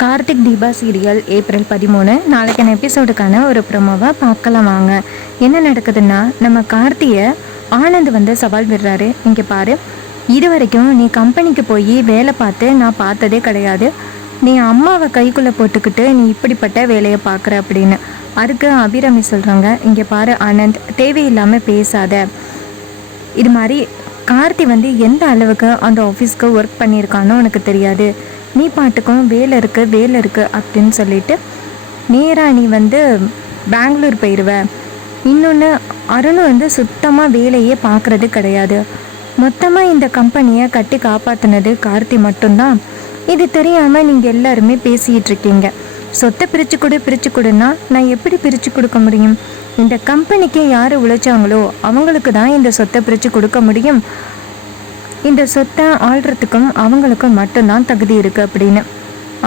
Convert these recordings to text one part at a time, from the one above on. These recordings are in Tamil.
கார்த்திக் தீபா சீரியல் ஏப்ரல் பதிமூணு. நாளைக்கான எபிசோடுக்கான ஒரு ப்ரொமோவை பார்க்கலாம் வாங்க. என்ன நடக்குதுன்னா நம்ம கார்த்தியை ஆனந்த் வந்து சவால் விடுறாரு. இங்கே பாரு இது வரைக்கும் நீ கம்பெனிக்கு போய் வேலை பார்த்து நான் பார்த்ததே கிடையாது. நீ அம்மாவை கைக்குள்ளே போட்டுக்கிட்டு நீ இப்படிப்பட்ட வேலையை பார்க்குற அப்படின்னு. அதுக்கு அபிராமி சொல்கிறாங்க இங்கே பாரு ஆனந்த் தேவையில்லாமல் பேசாத. இது மாதிரி கார்த்தி வந்து எந்த அளவுக்கு அந்த ஆஃபீஸ்க்கு ஒர்க் பண்ணியிருக்கானோ உனக்கு தெரியாது. நீ பாட்டுக்கும் வேலை இருக்குது வேலை இருக்குது அப்படின்னு சொல்லிட்டு நேராக நீ வந்து பெங்களூர் போயிடுவ இன்னொன்று அருண் வந்து சுத்தமாக வேலையே பார்க்குறது கிடையாது. மொத்தமாக இந்த கம்பெனியை கட்டி காப்பாற்றினது கார்த்தி மட்டும்தான். இது தெரியாமல் நீங்கள் எல்லாருமே பேசிகிட்டு இருக்கீங்க. சொத்தை பிரித்து கொடு பிரித்து கொடுன்னா நான் எப்படி பிரித்து கொடுக்க முடியும்? இந்த கம்பெனிக்கு யார் உழைச்சாங்களோ அவங்களுக்கு தான் இந்த சொத்தை பிரித்து கொடுக்க முடியும். இந்த சொத்தை ஆள்றதுக்கும் அவங்களுக்கும் மட்டும்தான் தகுதி இருக்கு அப்படின்னு.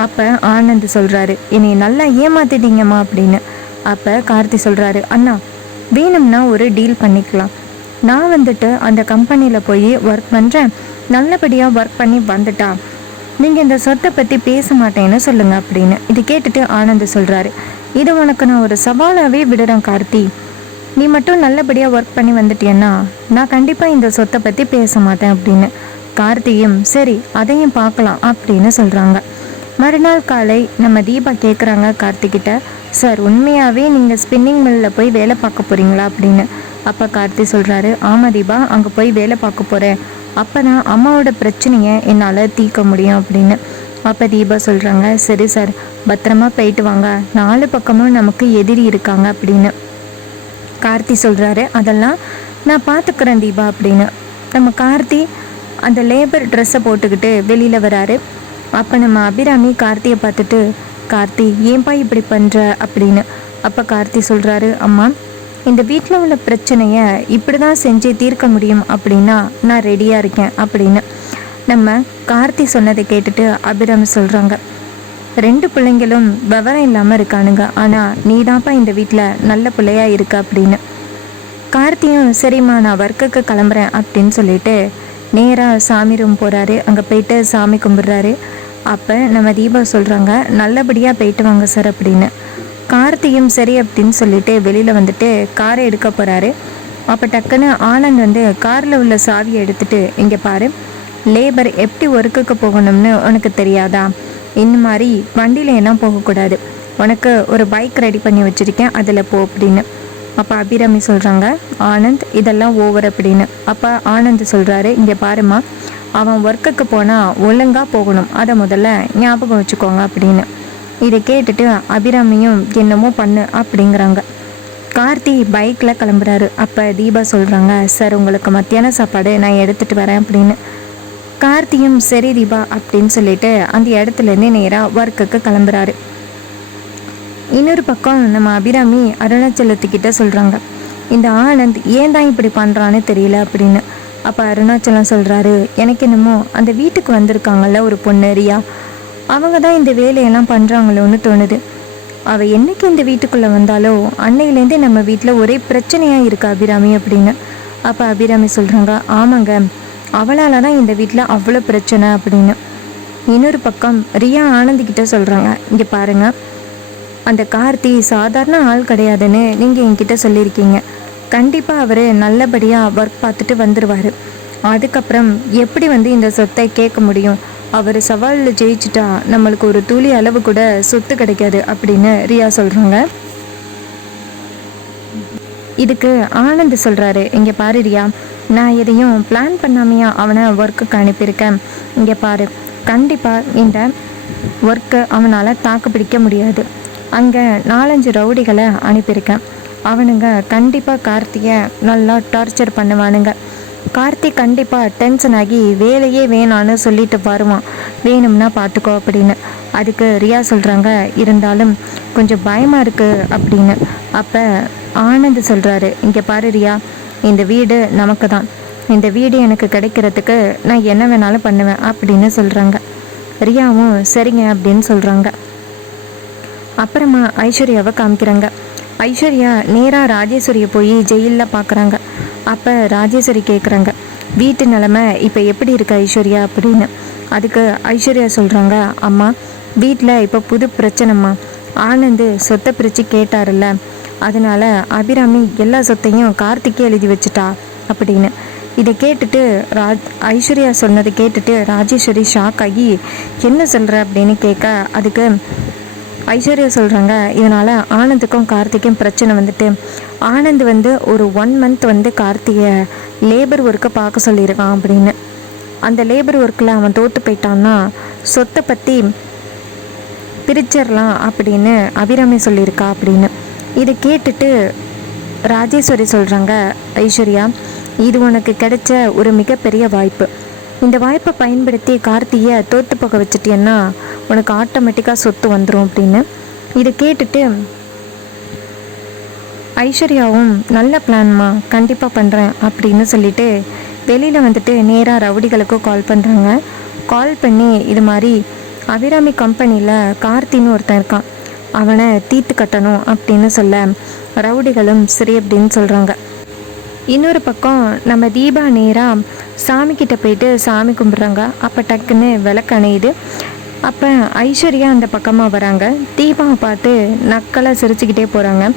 அப்போ ஆனந்த் சொல்கிறாரு என்னை நல்லா ஏமாத்திட்டீங்கம்மா அப்படின்னு. அப்போ கார்த்தி சொல்கிறாரு அண்ணா வேணும்னா ஒரு டீல் பண்ணிக்கலாம். நான் வந்துட்டு அந்த கம்பெனியில் போய் ஒர்க் பண்ணுறேன் நல்லபடியாக ஒர்க் பண்ணி வந்துட்டா. நீங்கள் இந்த சொத்தை பற்றி பேச மாட்டேன்னு சொல்லுங்கள் அப்படின்னு. இது கேட்டுட்டு ஆனந்த் சொல்கிறாரு இது உனக்கு நான் ஒரு சவாலாகவே விடுறேன் கார்த்தி. நீ மட்டும் நல்லபடியாக ஒர்க் பண்ணி வந்துட்டியன்னா நான் கண்டிப்பாக இந்த சொத்தை பற்றி பேச மாட்டேன் அப்படின்னு. கார்த்தியும் சரி அதையும் பார்க்கலாம் அப்படின்னு சொல்கிறாங்க மறுநாள் காலை நம்ம தீபா கேட்குறாங்க கார்த்திகிட்ட. சார் உண்மையாகவே நீங்கள் ஸ்பின்னிங் மில்லில் போய் வேலை பார்க்க போகிறீங்களா அப்படின்னு. அப்போ கார்த்தி சொல்கிறாரு ஆமாம் தீபா அங்கே போய் வேலை பார்க்க போகிறேன் அப்போ தான் அம்மாவோட பிரச்சனையை என்னால் தீர்க்க முடியும் அப்படின்னு. அப்போ தீபா சொல்கிறாங்க சரி சார் பத்திரமா போயிட்டு வாங்க. நாலு பக்கமும் நமக்கு எதிரி இருக்காங்க அப்படின்னு. கார்த்தி சொல்கிறாரு அதெல்லாம் நான் பார்த்துக்கிறேன் தீபா அப்படின்னு. நம்ம கார்த்தி அந்த லேபர் ட்ரெஸ்ஸை போட்டுக்கிட்டு வெளியில் வராரு. அப்போ நம்ம அபிராமி கார்த்தியை பார்த்துட்டு கார்த்தி ஏன்பா இப்படி பண்ணுற அப்படின்னு. அப்போ கார்த்தி சொல்கிறாரு அம்மா இந்த வீட்டில் உள்ள பிரச்சனையை இப்படி தான் செஞ்சு தீர்க்க முடியும் அப்படின்னா நான் ரெடியாக இருக்கேன். அப்படின்னு. நம்ம கார்த்தி சொன்னதை கேட்டுட்டு அபிராமி சொல்கிறாங்க ரெண்டு பிள்ளைங்களும் விவரம் இல்லாமல் இருக்கானுங்க. ஆனால் நீ தான்ப்பா இந்த வீட்டில் நல்ல பிள்ளையா இருக்க அப்படின்னு. கார்த்தியும் சரிம்மா நான் ஒர்க்குக்கு கிளம்புறேன் அப்படின்னு சொல்லிட்டு நேராக சாமி ரூம் போகிறாரு அங்கே போயிட்டு சாமி கும்பிட்றாரு. அப்போ நம்ம தீபா சொல்கிறாங்க நல்லபடியாக போயிட்டு வாங்க சார் அப்படின்னு. கார்த்தியும் சரி அப்படின்னு சொல்லிட்டு வெளியில் வந்துட்டு காரை எடுக்க போகிறாரு அப்போ டக்குன்னு ஆனந்த் வந்து காரில் உள்ள சாவியை எடுத்துட்டு இங்கே பாரு லேபர் எப்படி ஒர்க்குக்கு போகணும்னு உனக்கு தெரியாதா? இந்த மாதிரி வண்டியில எல்லாம் போகக்கூடாது உனக்கு ஒரு பைக் ரெடி பண்ணி வச்சுருக்கேன் அதில் போ அப்படின்னு. அப்போ அபிராமி சொல்கிறாங்க ஆனந்த் இதெல்லாம் ஓவர் அப்படின்னு. அப்போ ஆனந்த் சொல்கிறாரு இங்கே பாருமா அவன் ஒர்க்குக்கு போனால் ஒழுங்காக போகணும். அதை முதல்ல ஞாபகம் வச்சுக்கோங்க அப்படின்னு. இதை கேட்டுட்டு அபிராமியும் என்னமோ பண்ணு அப்படிங்கிறாங்க. கார்த்தி பைக்கில் கிளம்புறாரு. அப்போ தீபா சொல்கிறாங்க சார் உங்களுக்கு மத்தியான சாப்பாடு நான் எடுத்துகிட்டு வரேன் அப்படின்னு. கார்த்தியும் சரி தீபா அப்படின்னு சொல்லிட்டு அந்த இடத்துலேருந்து நேராக ஒர்க்குக்கு கிளம்புறாரு. இன்னொரு பக்கம் நம்ம அபிராமி அருணாச்சலத்துக்கிட்ட சொல்கிறாங்க இந்த ஆனந்த் ஏன் தான் இப்படி பண்ணுறான்னு தெரியல அப்படின்னு. அப்போ அருணாச்சலம் சொல்கிறாரு எனக்கு என்னமோ அந்த வீட்டுக்கு வந்திருக்காங்கல்ல ஒரு பொண்ணு ரியா. அவங்க தான் இந்த வேலையெல்லாம் பண்ணுறாங்களோன்னு தோணுது. அவள் என்னைக்கு இந்த வீட்டுக்குள்ளே வந்தாலோ அன்னையிலேருந்தே நம்ம வீட்டில் ஒரே பிரச்சனையாக இருக்கு அபிராமி அப்படின்னு. அப்போ அபிராமி சொல்கிறாங்க ஆமாங்க அவளால் தான் இந்த வீட்டில் அவ்வளோ பிரச்சனை அப்படின்னு. இன்னொரு பக்கம் ரியா ஆனந்திக்கிட்ட சொல்கிறாங்க இங்கே பாருங்கள் அந்த கார்த்தி சாதாரண ஆள் கிடையாதுன்னு நீங்கள் என்கிட்ட சொல்லியிருக்கீங்க. கண்டிப்பாக அவர் நல்லபடியாக ஒர்க் பார்த்துட்டு வந்துடுவார் அதுக்கப்புறம் எப்படி வந்து இந்த சொத்தை கேட்க முடியும்? அவர் சவாலில் ஜெயிச்சிட்டா நம்மளுக்கு ஒரு துளி அளவு கூட சொத்து கிடைக்காது அப்படின்னு ரியா சொல்கிறாங்க இதுக்கு ஆனந்த் சொல்கிறாரு இங்கே பாரு ரியா நான் எதையும் பிளான் பண்ணாமையா அவனை ஒர்க்குக்கு அனுப்பியிருக்கேன். இங்கே பாரு கண்டிப்பாக இந்த ஒர்க்கை அவனால் தாக்கு பிடிக்க முடியாது. அங்கே நாலஞ்சு ரவுடிகளை அனுப்பியிருக்கேன். அவனுங்க கண்டிப்பாக கார்த்தியை நல்லா டார்ச்சர் பண்ணுவானுங்க. கார்த்தி கண்டிப்பாக டென்ஷன் ஆகி வேலையே வேணான்னு சொல்லிட்டு வருவான். வேணும்னா பார்த்துக்கோ அப்படின்னு. அதுக்கு ரியா சொல்கிறாங்க இருந்தாலும் கொஞ்சம் பயமாக இருக்குது அப்படின்னு. அப்போ ஆனந்த் சொல்கிறாரு இங்கே பாரு ரியா இந்த வீடு நமக்கு தான் இந்த வீடு எனக்கு கிடைக்கிறதுக்கு நான் என்ன வேணாலும் பண்ணுவேன் அப்படின்னு சொல்கிறாங்க ரியாவும் சரிங்க அப்படின்னு சொல்கிறாங்க அப்புறமா ஐஸ்வர்யாவை காமிக்கிறாங்க. ஐஸ்வர்யா நேராக ராஜேஸ்வரியை போய் ஜெயிலில் பார்க்குறாங்க அப்போ ராஜேஸ்வரி கேட்குறாங்க வீட்டு நிலமை இப்போ எப்படி இருக்கு ஐஸ்வர்யா? அப்படின்னு. அதுக்கு ஐஸ்வர்யா சொல்கிறாங்க அம்மா வீட்டில் இப்போ புது பிரச்சனைம்மா. ஆனந்து சொத்தை பிரித்து கேட்டார்ல அதனால அபிராமி எல்லா சொத்தையும் கார்த்திக்கே எழுதி வச்சுட்டா அப்படின்னு. இதை கேட்டுட்டு ராஜ் ஐஸ்வர்யா சொன்னதை கேட்டுட்டு ராஜேஸ்வரி ஷாக் ஆகி என்ன சொல்கிற அப்படின்னு கேட்க அதுக்கு ஐஸ்வர்யா சொல்கிறாங்க இதனால் ஆனந்துக்கும் கார்த்திக்கும் பிரச்சனை வந்துட்டு. ஆனந்த் வந்து ஒரு ஒன் மந்த் வந்து கார்த்திகை லேபர் ஒர்க்கை பார்க்க சொல்லியிருக்கான் அப்படின்னு. அந்த லேபர் ஒர்க்கில் அவன் தோற்று போயிட்டான்னா சொத்தை பற்றி பிரிச்சிடலாம் அப்படின்னு அபிராமி சொல்லியிருக்கா அப்படின்னு. இதை கேட்டுட்டு ராஜேஸ்வரி சொல்கிறாங்க ஐஸ்வர்யா இது உனக்கு கிடைச்ச ஒரு மிகப்பெரிய வாய்ப்பு. இந்த வாய்ப்பை பயன்படுத்தி கார்த்தியை தோற்று போக வச்சுட்டேன்னா உனக்கு ஆட்டோமேட்டிக்காக சொத்து வந்துடும் அப்படின்னு. இதை கேட்டுட்டு ஐஸ்வர்யாவும் நல்ல பிளான்மா கண்டிப்பாக பண்ணுறேன் அப்படின்னு சொல்லிட்டு வெளியில் வந்துட்டு நேராக ரவுடிகளுக்கும் கால் பண்ணுறாங்க கால் பண்ணி இது மாதிரி அபிராமி கம்பெனியில் கார்த்தின்னு ஒருத்தன் இருக்கான். அவனை தீர்த்து கட்டணும் அப்படின்னு சொல்ல ரவுடிகளும் சரி அப்படின்னு சொல்கிறாங்க இன்னொரு பக்கம் நம்ம தீபா நேராக சாமி போயிட்டு சாமி கும்பிட்றாங்க. அப்போ டக்குன்னு விளக்கு அணையுது. அப்போ ஐஸ்வர்யா அந்த பக்கமாக வராங்க. தீபாவை பார்த்து நக்கலாக சிரிச்சுக்கிட்டே போகிறாங்க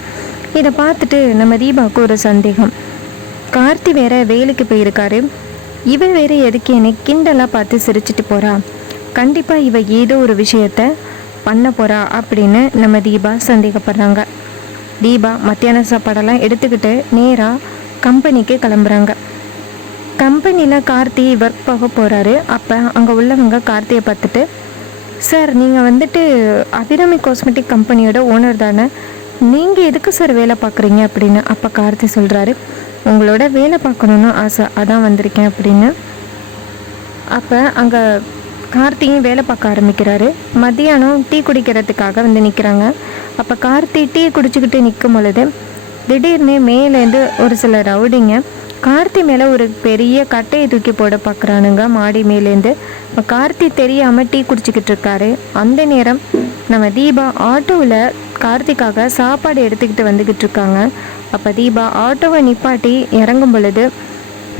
இதை பார்த்துட்டு நம்ம தீபாவுக்கு ஒரு சந்தேகம். கார்த்தி வேற வேலைக்கு போயிருக்காரு. இவ வேற எதுக்கு என்னை கிண்டலாக பார்த்து சிரிச்சிட்டு போறா. கண்டிப்பாக இவ ஏதோ ஒரு விஷயத்த பண்ண போறா அப்படின்னு நம்ம தீபா சந்தேகப்படுறாங்க. தீபா மத்தியான சாப்பாடெல்லாம் எடுத்துக்கிட்டு நேராக கம்பெனிக்கு கிளம்புறாங்க. கம்பெனியில் கார்த்தி ஒர்க் போக போகிறாரு அப்போ அங்கே உள்ளவங்க கார்த்தியை பார்த்துட்டு சார் நீங்கள் வந்துட்டு அபிராமி காஸ்மெட்டிக் கம்பெனியோட ஓனர் தானே. நீங்கள் எதுக்கு சார் வேலை பார்க்குறீங்க? அப்படின்னு அப்போ கார்த்தி சொல்கிறாரு உங்களோட வேலை பார்க்கணுன்னு ஆசை. அதான் வந்திருக்கேன் அப்படின்னு. அப்போ அங்கே கார்த்தியும் வேலை பார்க்க ஆரம்பிக்கிறாரு. மத்தியானம் டீ குடிக்கிறதுக்காக வந்து நிற்கிறாங்க அப்போ கார்த்தி டீ குடிச்சுக்கிட்டு நிற்கும் பொழுது திடீர்னு மேலேருந்து ஒரு சில ரவுடிங்க கார்த்தி மேலே ஒரு பெரிய கட்டையை தூக்கி போட பார்க்குறானுங்க மாடி மேலேருந்து இப்போ கார்த்தி தெரியாமல் டீ குடிச்சிக்கிட்டு இருக்காரு. அந்த நேரம் நம்ம தீபா ஆட்டோவில் கார்த்திக்காக சாப்பாடு எடுத்துக்கிட்டு வந்துக்கிட்டு இருக்காங்க. அப்போ தீபா ஆட்டோவை நிப்பாட்டி இறங்கும் பொழுது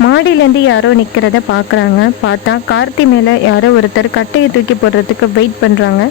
மாடியிலேருந்து யாரோ நிற்கிறத பார்க்குறாங்க. பார்த்தா கார்த்தி மேலே யாரோ ஒருத்தர் கட்டையை தூக்கி போடுறதுக்கு வெயிட் பண்ணுறாங்க